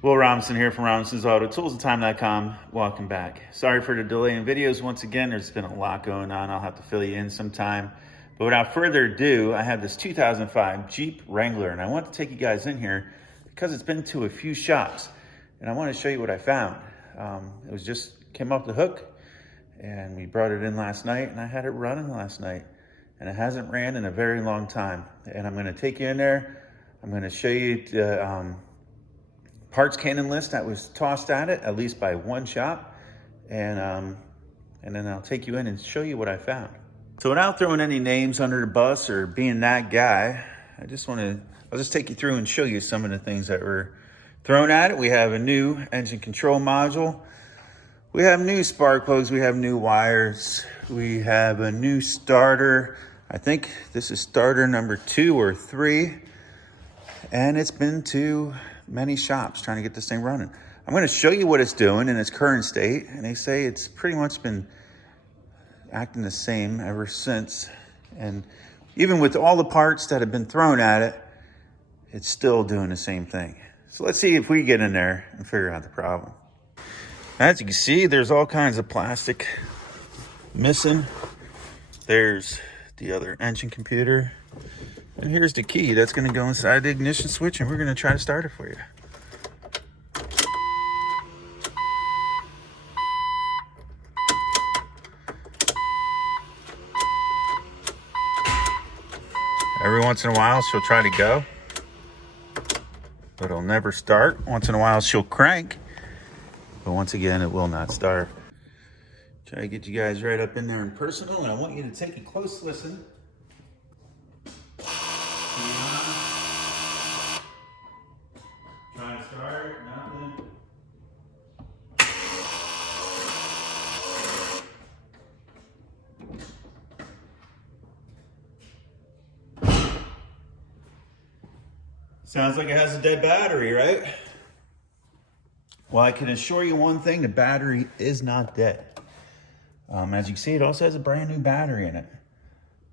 Will Robinson here from Robinson's Auto Tools and Time.com. Welcome back. Sorry for the delay in videos once again. There's been a lot going on. I'll have to fill you in sometime. But without further ado, I have this 2005 Jeep Wrangler, and I want to take you guys in here because it's been to a few shops, and I want to show you what I found. It was just came off the hook, and we brought it in last night, and I had it running last night, and it hasn't ran in a very long time. And I'm going to take you in there. I'm going to show you the parts cannon list that was tossed at least by one shop, and then I'll take you in and show you what I found. So without throwing any names under the bus or being that guy, I'll just take you through and show you some of the things that were thrown at it. We have a new engine control module. We have new spark plugs. We have new wires. We have a new starter. I think this is starter number 2 or 3. And it's been to many shops trying to get this thing running. I'm going to show you what it's doing in its current state, and they say it's pretty much been acting the same ever since. And even with all the parts that have been thrown at it, it's still doing the same thing. So let's see if we get in there and figure out the problem. As you can see, there's all kinds of plastic missing. There's the other engine computer. And here's the key that's going to go inside the ignition switch, and we're going to try to start it for you. Every once in a while, she'll try to go, but it'll never start. Once in a while, she'll crank, but once again, it will not start. Try to get you guys right up in there and personal, and I want you to take a close listen. Trying to start, nothing. Sounds like it has a dead battery, right? Well, I can assure you one thing, the battery is not dead. As you can see, it also has a brand new battery in it.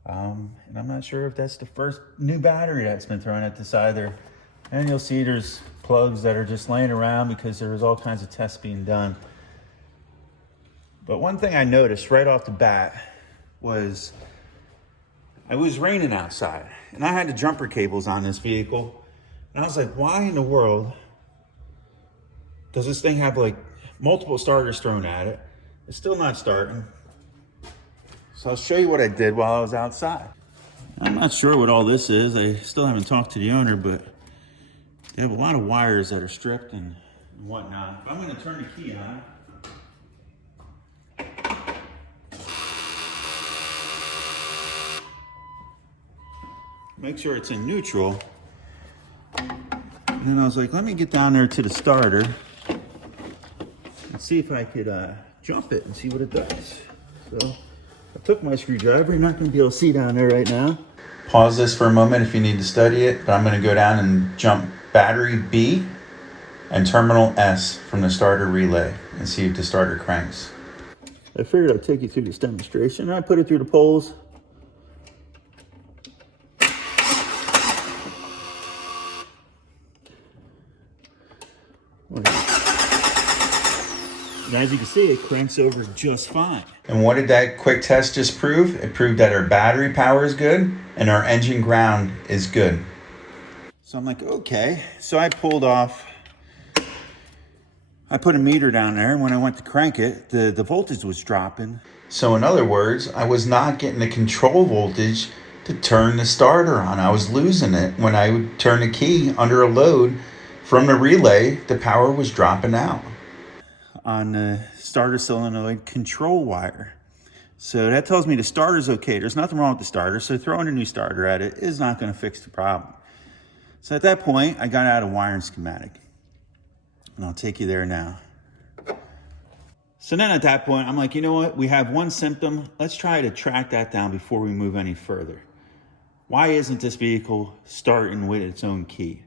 And I'm not sure if that's the first new battery that's been thrown at this either. And you'll see there's plugs that are just laying around because there was all kinds of tests being done. But one thing I noticed right off the bat was it was raining outside, and I had the jumper cables on this vehicle. And I was like, why in the world does this thing have like multiple starters thrown at it? It's still not starting. So I'll show you what I did while I was outside. I'm not sure what all this is. I still haven't talked to the owner, but they have a lot of wires that are stripped and whatnot. I'm going to turn the key on. Make sure it's in neutral. And then I was like, let me get down there to the starter and see if I could jump it and see what it does. So I took my screwdriver. You're not going to be able to see down there right now. Pause this for a moment if you need to study it, but I'm going to go down and jump battery B and terminal S from the starter relay and see if the starter cranks. I figured I'd take you through this demonstration. I put it through the poles. And as you can see, it cranks over just fine. And what did that quick test just prove? It proved that our battery power is good and our engine ground is good. So I'm like, okay. So I pulled off, I put a meter down there, and when I went to crank it, the voltage was dropping. So in other words, I was not getting the control voltage to turn the starter on. I was losing it. When I would turn the key under a load from the relay, the power was dropping out on the starter solenoid control wire. So that tells me the starter's okay. There's nothing wrong with the starter, so throwing a new starter at it is not going to fix the problem. So at that point, I got out a wiring schematic, and I'll take you there now. So then at that point, I'm like, you know what? We have one symptom. Let's try to track that down before we move any further. Why isn't this vehicle starting with its own key?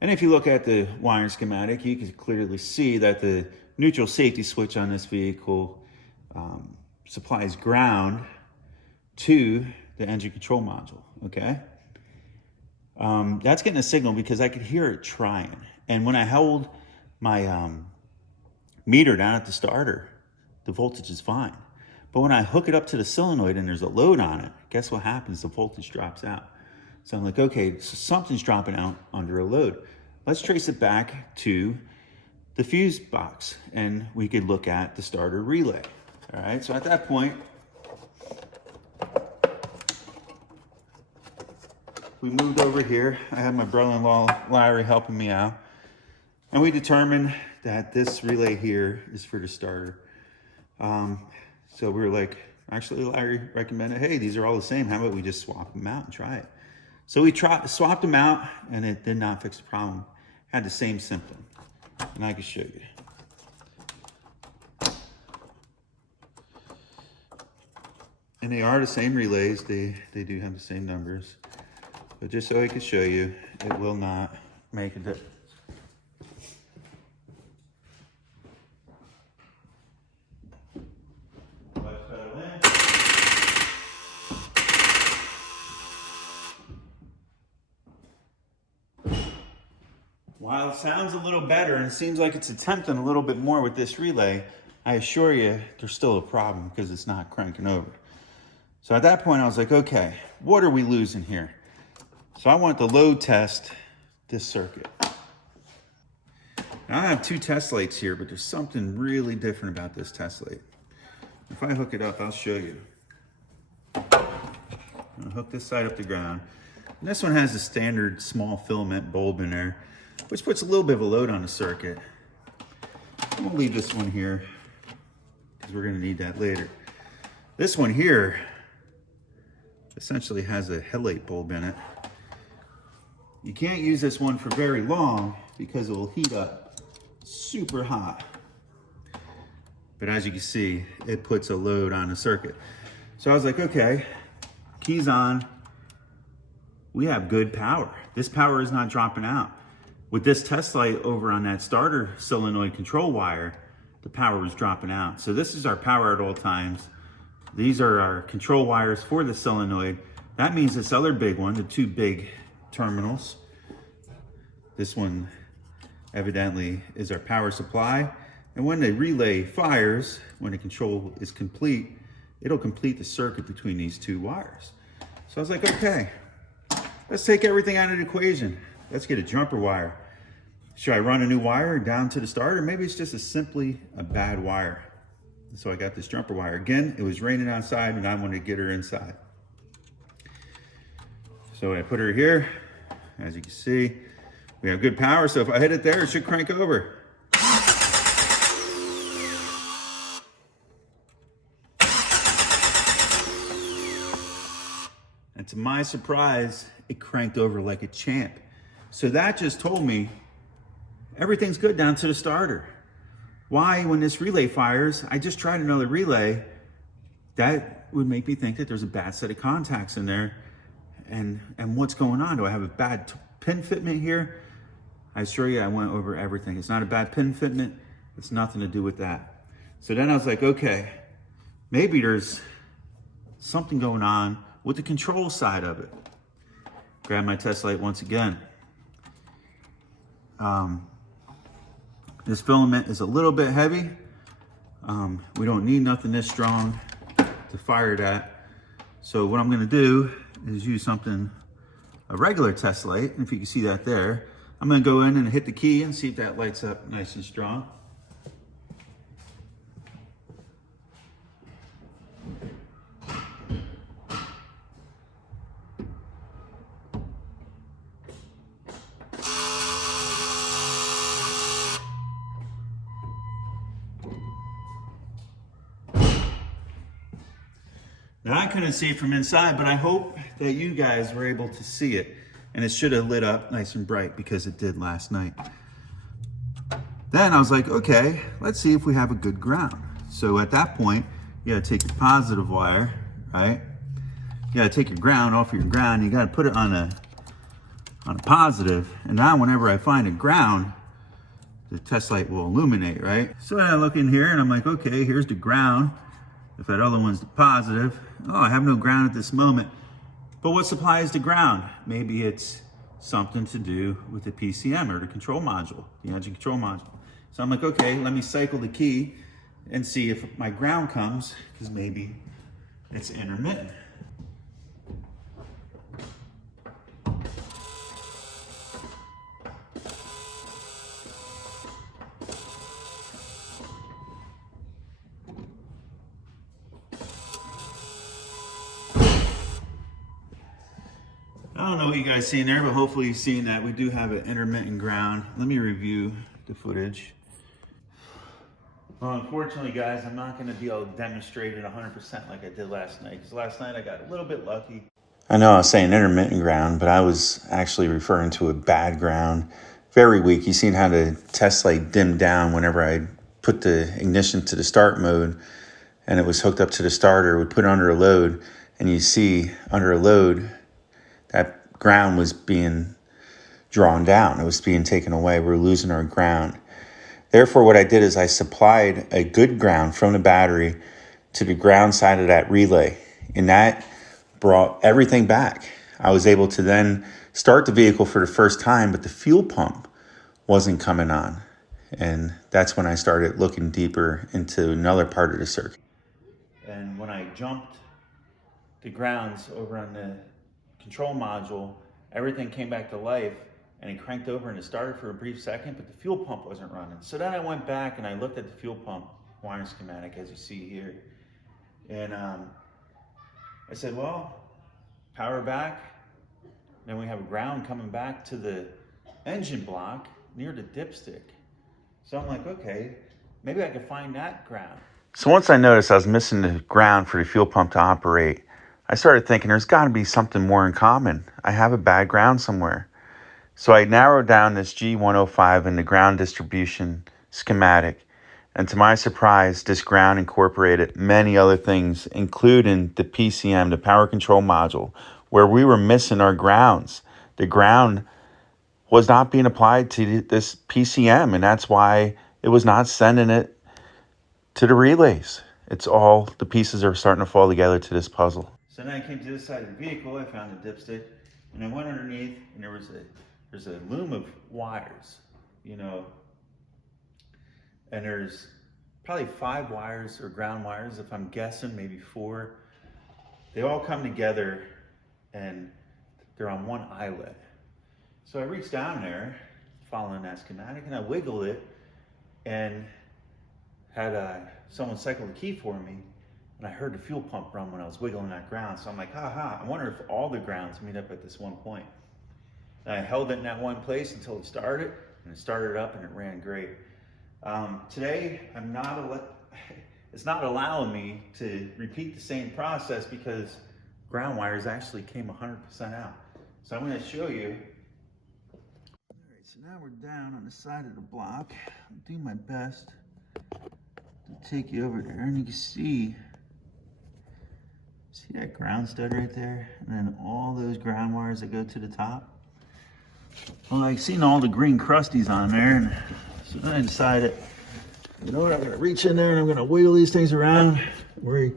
And if you look at the wiring schematic, you can clearly see that the neutral safety switch on this vehicle supplies ground to the engine control module, okay? That's getting a signal because I could hear it trying. And when I held my meter down at the starter, the voltage is fine. But when I hook it up to the solenoid and there's a load on it, guess what happens? The voltage drops out. So I'm like, okay, so something's dropping out under a load. Let's trace it back to the fuse box and we could look at the starter relay. All right, so at that point, we moved over here. I had my brother-in-law, Larry, helping me out. And we determined that this relay here is for the starter. So we were like, actually Larry recommended, hey, these are all the same. How about we just swap them out and try it? So we swapped them out and it did not fix the problem. Had the same symptom. And I can show you. And they are the same relays. They do have the same numbers. But just so I can show you, it will not make a difference. While it sounds a little better and it seems like it's attempting a little bit more with this relay, I assure you there's still a problem because it's not cranking over. So at that point I was like, okay, what are we losing here? So I want to load test this circuit. Now I have two test lights here, but there's something really different about this test light. If I hook it up, I'll show you. I'll hook this side up to ground. And this one has a standard small filament bulb in there, which puts a little bit of a load on the circuit. We'll leave this one here because we're going to need that later. This one here essentially has a headlight bulb in it. You can't use this one for very long because it will heat up super hot. But as you can see, it puts a load on the circuit. So I was like, okay, keys on. We have good power. This power is not dropping out. With this test light over on that starter solenoid control wire, the power was dropping out. So this is our power at all times. These are our control wires for the solenoid. That means this other big one, the two big terminals, this one evidently is our power supply. And when the relay fires, when the control is complete, it'll complete the circuit between these two wires. So I was like, okay, let's take everything out of the equation. Let's get a jumper wire. Should I run a new wire down to the starter? Maybe it's just simply a bad wire. So I got this jumper wire. Again, it was raining outside and I wanted to get her inside. So I put her here. As you can see, we have good power. So if I hit it there, it should crank over. And to my surprise, it cranked over like a champ. So that just told me everything's good down to the starter. Why, when this relay fires, I just tried another relay, that would make me think that there's a bad set of contacts in there. And what's going on? Do I have a bad pin fitment here? I assure you I went over everything. It's not a bad pin fitment. It's nothing to do with that. So then I was like, okay, maybe there's something going on with the control side of it. Grab my test light once again. This filament is a little bit heavy. We don't need nothing this strong to fire that. So what I'm gonna do is use something, a regular test light. And if you can see that there, I'm gonna go in and hit the key and see if that lights up nice and strong. Now I couldn't see it from inside, but I hope that you guys were able to see it. And it should have lit up nice and bright because it did last night. Then I was like, okay, let's see if we have a good ground. So at that point, you gotta take your positive wire, right? You gotta take your ground off of your ground. You gotta put it on a positive. And now whenever I find a ground, the test light will illuminate, right? So I look in here and I'm like, okay, here's the ground. If that other one's the positive, oh, I have no ground at this moment. But what supplies the ground? Maybe it's something to do with the PCM or the control module, the engine control module. So I'm like, okay, let me cycle the key and see if my ground comes, because maybe it's intermittent. I don't know what you guys seen there, but hopefully you've seen that we do have an intermittent ground. Let me review the footage. Well, unfortunately, guys, I'm not going to be able to demonstrate it 100% like I did last night, because last night I got a little bit lucky. I know I was saying intermittent ground, but I was actually referring to a bad ground. Very weak. You seen how the test light dimmed down whenever I put the ignition to the start mode and it was hooked up to the starter. We put it under a load, and you see under a load, that ground was being drawn down. It was being taken away. We were losing our ground. Therefore, what I did is I supplied a good ground from the battery to the ground side of that relay, and that brought everything back. I was able to then start the vehicle for the first time, but the fuel pump wasn't coming on. And that's when I started looking deeper into another part of the circuit. And when I jumped the grounds over on the control module, everything came back to life, and it cranked over and it started for a brief second, but the fuel pump wasn't running. So then I went back and I looked at the fuel pump wiring schematic, as you see here. And I said, well, power back. Then we have a ground coming back to the engine block near the dipstick. So I'm like, okay, maybe I could find that ground. So once I noticed I was missing the ground for the fuel pump to operate, I started thinking there's got to be something more in common. I have a bad ground somewhere. So I narrowed down this G105 in the ground distribution schematic. And to my surprise, this ground incorporated many other things, including the PCM, the power control module, where we were missing our grounds. The ground was not being applied to this PCM, and that's why it was not sending it to the relays. It's all, the pieces are starting to fall together to this puzzle. So then I came to this side of the vehicle, I found the dipstick, and I went underneath, and there's a loom of wires, you know, and there's probably 5 wires or ground wires, if I'm guessing, maybe 4. They all come together and they're on one eyelet. So I reached down there, following that schematic, and I wiggled it and had someone cycle the key for me, and I heard the fuel pump run when I was wiggling that ground. So I'm like, I wonder if all the grounds meet up at this one point. And I held it in that one place until it started, and it started up and it ran great. Today, it's not allowing me to repeat the same process because ground wires actually came 100% out. So I'm going to show you. All right, so now we're down on the side of the block. I'll do my best to take you over there, and you can see that ground stud right there, and then all those ground wires that go to the top. Well, I've seen all the green crusties on there, and so then I decided, you know what, I'm gonna reach in there and I'm gonna wiggle these things around. And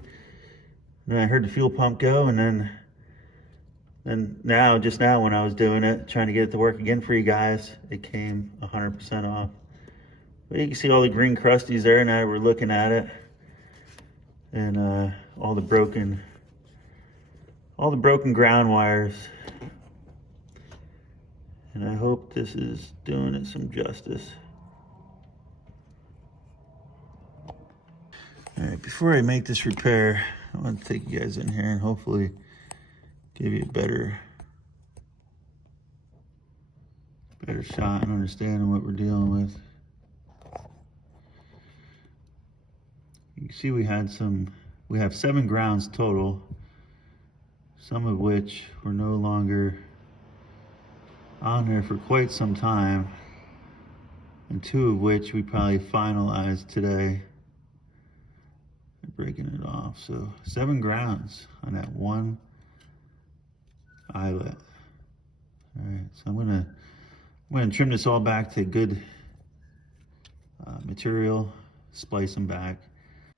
I heard the fuel pump go, and then just now when I was doing it, trying to get it to work again for you guys, it came 100% off. But you can see all the green crusties there now that we're looking at it, and all the broken ground wires. And I hope this is doing it some justice. All right, before I make this repair, I want to take you guys in here and hopefully give you a better shot and understanding what we're dealing with. You can see we have 7 grounds total, some of which were no longer on there for quite some time, and 2 of which we probably finalized today, breaking it off. So 7 grounds on that one eyelet. All right, so I'm gonna trim this all back to good material, splice them back.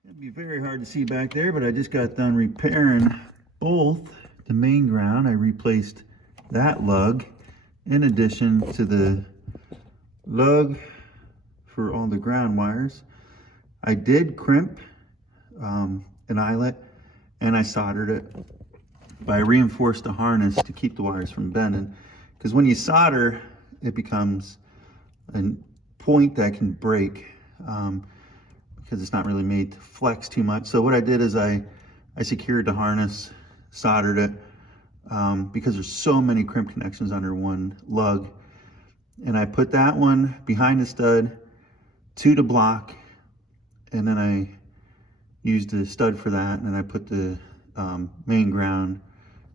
It'd be very hard to see back there, but I just got done repairing both the main ground. I replaced that lug in addition to the lug for all the ground wires. I did crimp an eyelet, and I soldered it, but I reinforced the harness to keep the wires from bending, because when you solder, it becomes a point that can break because it's not really made to flex too much. So what I did is I secured the harness, soldered it, because there's so many crimp connections under one lug. And I put that one behind the stud to the block, and then I used the stud for that, and then I put the main ground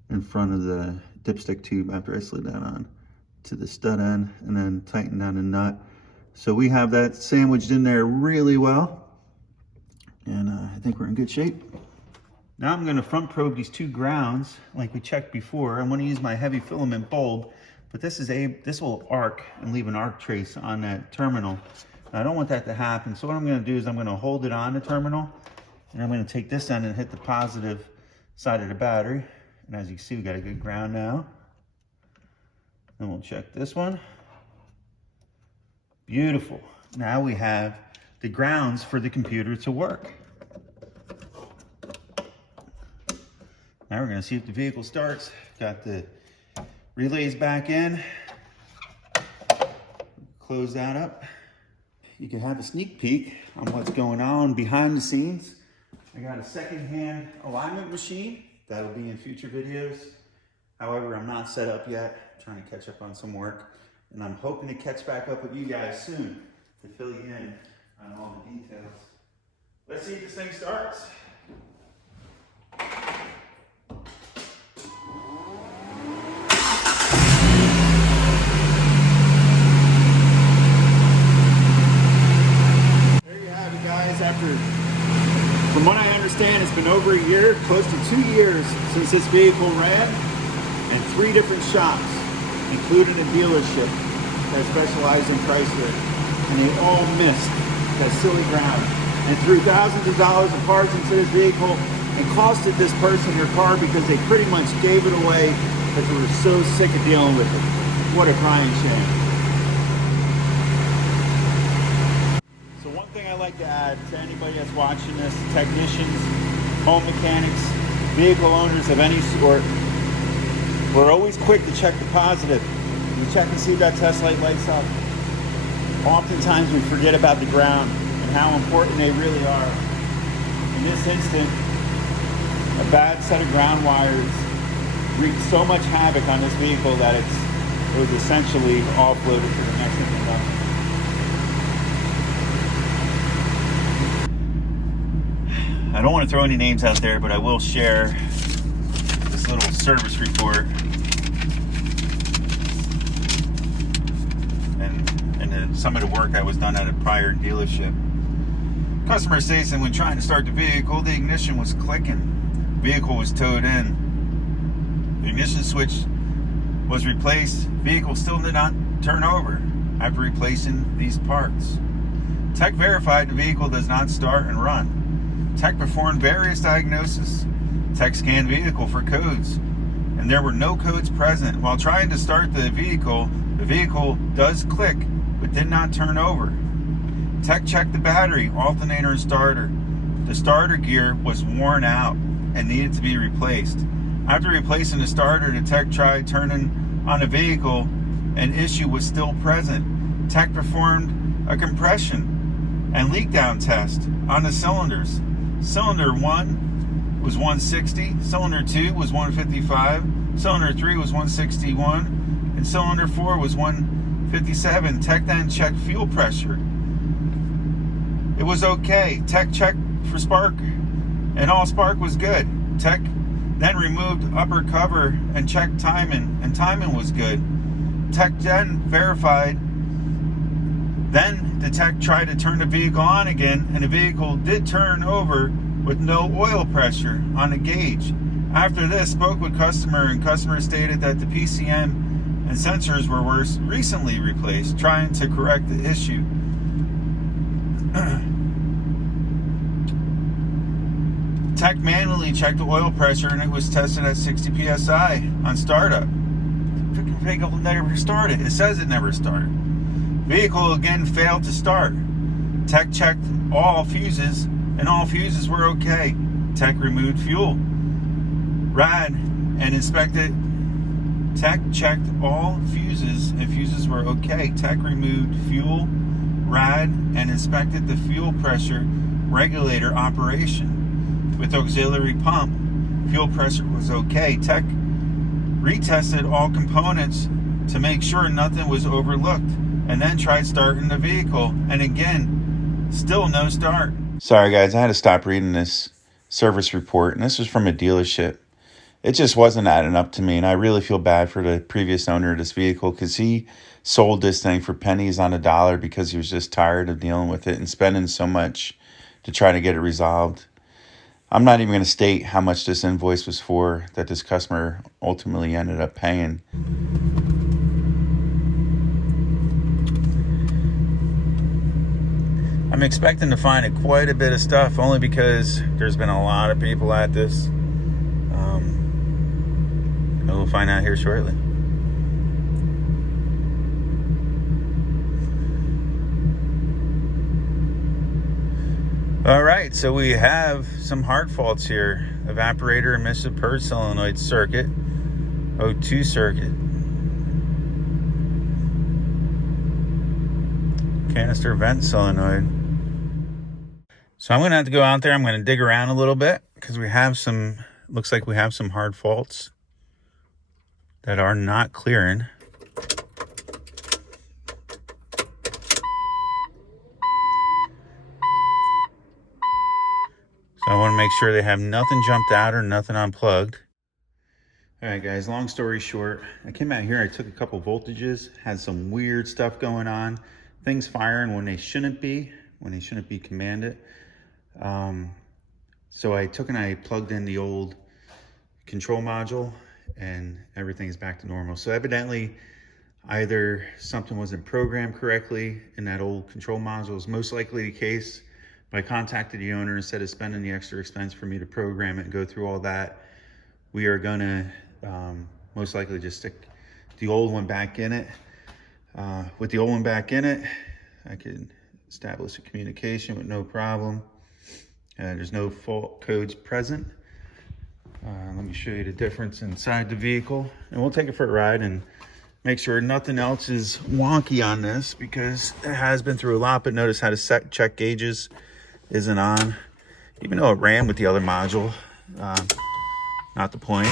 in front of the dipstick tube after I slid that on to the stud end, and then tightened down the nut. So we have that sandwiched in there really well, and I think we're in good shape. Now I'm going to front probe these two grounds like we checked before. I'm going to use my heavy filament bulb, but this will arc and leave an arc trace on that terminal. I don't want that to happen, so what I'm going to do is I'm going to hold it on the terminal, and I'm going to take this end and hit the positive side of the battery. And as you can see, we got a good ground now. And we'll check this one. Beautiful. Now we have the grounds for the computer to work. Now we're going to see if the vehicle starts. Got the relays back in. Close that up. You can have a sneak peek on what's going on behind the scenes. I got a second-hand alignment machine. That'll be in future videos. However, I'm not set up yet. I'm trying to catch up on some work. And I'm hoping to catch back up with you guys soon to fill you in on all the details. Let's see if this thing starts. There you have it, guys. From what I understand, it's been over a year, close to 2 years since this vehicle ran, in 3 different shops, including a dealership that specialized in Chrysler, and they all missed that silly ground and threw thousands of dollars of parts into this vehicle and costed this person their car because they pretty much gave it away because they were so sick of dealing with it. What a crying shame. So one thing I like to add to anybody that's watching this, technicians, home mechanics, vehicle owners of any sort, we're always quick to check the positive. We check and see if that test light lights up. Oftentimes we forget about the ground and how important they really are. In this instant, a bad set of ground wires wreaked so much havoc on this vehicle that it was essentially offloaded to the next thing up. I don't want to throw any names out there, but I will share this little service report and some of the work that was done at a prior dealership. Customer states that when trying to start the vehicle, the ignition was clicking. Vehicle was towed in. The ignition switch was replaced. Vehicle still did not turn over after replacing these parts. Tech verified the vehicle does not start and run. Tech performed various diagnoses. Tech scanned vehicle for codes, and there were no codes present. While trying to start the vehicle does click, but did not turn over. Tech checked the battery, alternator, and starter. The starter gear was worn out and needed to be replaced. After replacing the starter, the tech tried turning on the vehicle. An issue was still present. Tech performed a compression and leak down test on the cylinders. Cylinder 1 was 160, cylinder 2 was 155, cylinder 3 was 161, and cylinder 4 was 157. Tech then checked fuel pressure. It was okay. Tech checked for spark, and all spark was good. Tech then removed upper cover and checked timing, and timing was good. Tech then verified. Then the tech tried to turn the vehicle on again, and the vehicle did turn over with no oil pressure on the gauge. After this, spoke with customer, and customer stated that the PCM and sensors were recently replaced, trying to correct the issue. Tech manually checked the oil pressure, and it was tested at 60 psi on startup. Freaking vehicle never started. It says it never started. Vehicle again failed to start. Tech checked all fuses, and all fuses were okay. Tech removed fuel. Rad and inspected. Tech checked all fuses, and fuses were okay. Tech removed fuel, rad, and inspected the fuel pressure regulator operation. With auxiliary pump, fuel pressure was okay. Tech retested all components to make sure nothing was overlooked, and then tried starting the vehicle, and again, still no start. Sorry guys, I had to stop reading this service report, and this was from a dealership. It just wasn't adding up to me, and I really feel bad for the previous owner of this vehicle, because he sold this thing for pennies on a dollar because he was just tired of dealing with it and spending so much to try to get it resolved. I'm not even going to state how much this invoice was for that this customer ultimately ended up paying. I'm expecting to find quite a bit of stuff, only because there's been a lot of people at this. And we'll find out here shortly. All right, so we have some hard faults here. Evaporator emissive purge solenoid circuit, O2 circuit, canister vent solenoid. So I'm gonna have to go out there. I'm gonna dig around a little bit, because we have some, looks like we have some hard faults that are not clearing. So I want to make sure they have nothing jumped out or nothing unplugged. All right, guys, long story short, I came out here, I took a couple voltages, had some weird stuff going on, things firing when they shouldn't be commanded. So I took and I plugged in the old control module, and everything's back to normal. So evidently, either something wasn't programmed correctly in that old control module, is most likely the case. But I contacted the owner. Instead of spending the extra expense for me to program it and go through all that, we are gonna most likely just stick the old one back in it. With the old one back in it, I could establish a communication with no problem. There's no fault codes present. Let me show you the difference inside the vehicle, and we'll take it for a ride and make sure nothing else is wonky on this, because it has been through a lot. But notice how the check gauges isn't on, even though it ran with the other module. Not the point.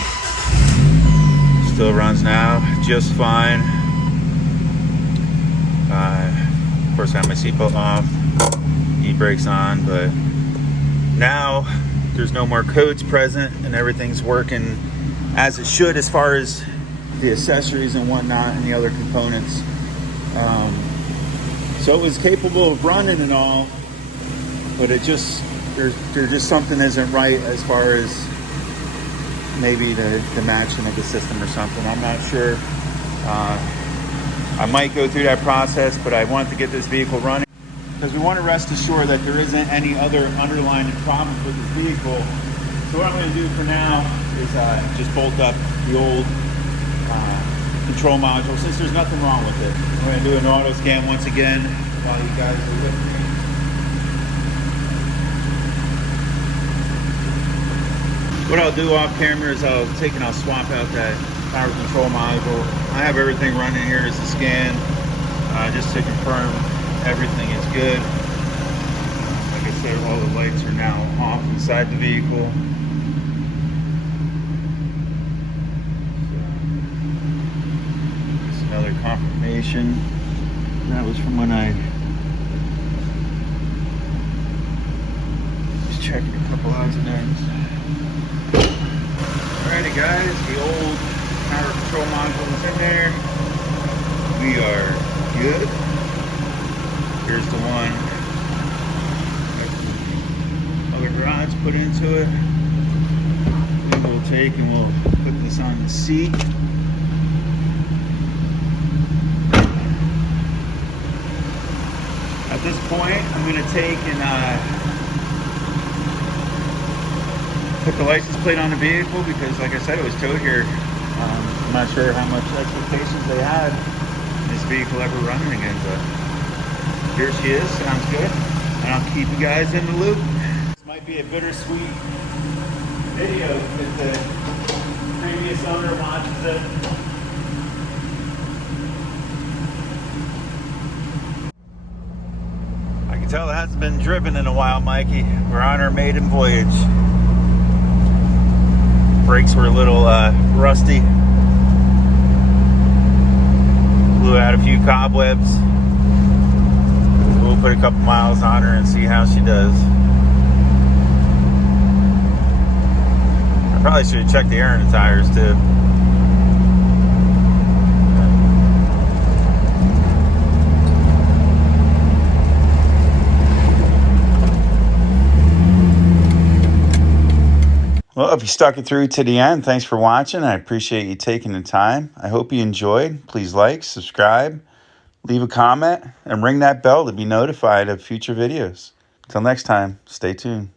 Still runs now just fine. Of course, I have my seatbelt off, e-brakes on, but now there's no more codes present, and everything's working as it should as far as the accessories and whatnot and the other components. So it was capable of running and all, but it just, there's just something isn't right as far as maybe the matching of the system or something. I'm not sure. I might go through that process, but I want to get this vehicle running, because we want to rest assured that there isn't any other underlying problems with this vehicle. So what I'm going to do for now is just bolt up the old control module, since there's nothing wrong with it. I'm going to do an auto scan once again while you guys are with me. What I'll do off camera is I'll take and I'll swap out that power control module. I have everything running here as a scan, just to confirm everything is good. Like I said, all the lights are now off inside the vehicle. So, another confirmation. That was from when I was checking a couple odds and ends. Alrighty guys, the old power control module is in there. We are good. Here's the one other rods put into it. Then we'll take and we'll put this on the seat. At this point, I'm going to take and put the license plate on the vehicle, because like I said, it was towed here. I'm not sure how much expectations they had this vehicle ever running again, but here she is. Sounds good. and I'll keep you guys in the loop. This might be a bittersweet video if the previous owner watches it. I can tell it hasn't been driven in a while, Mikey. We're on our maiden voyage. Brakes were a little rusty. Blew out a few cobwebs. We'll put a couple miles on her and see how she does. I probably should have checked the air in the tires too. Well, if you stuck it through to the end, thanks for watching. I appreciate you taking the time. I hope you enjoyed. Please like, subscribe, leave a comment, and ring that bell to be notified of future videos. Until next time, stay tuned.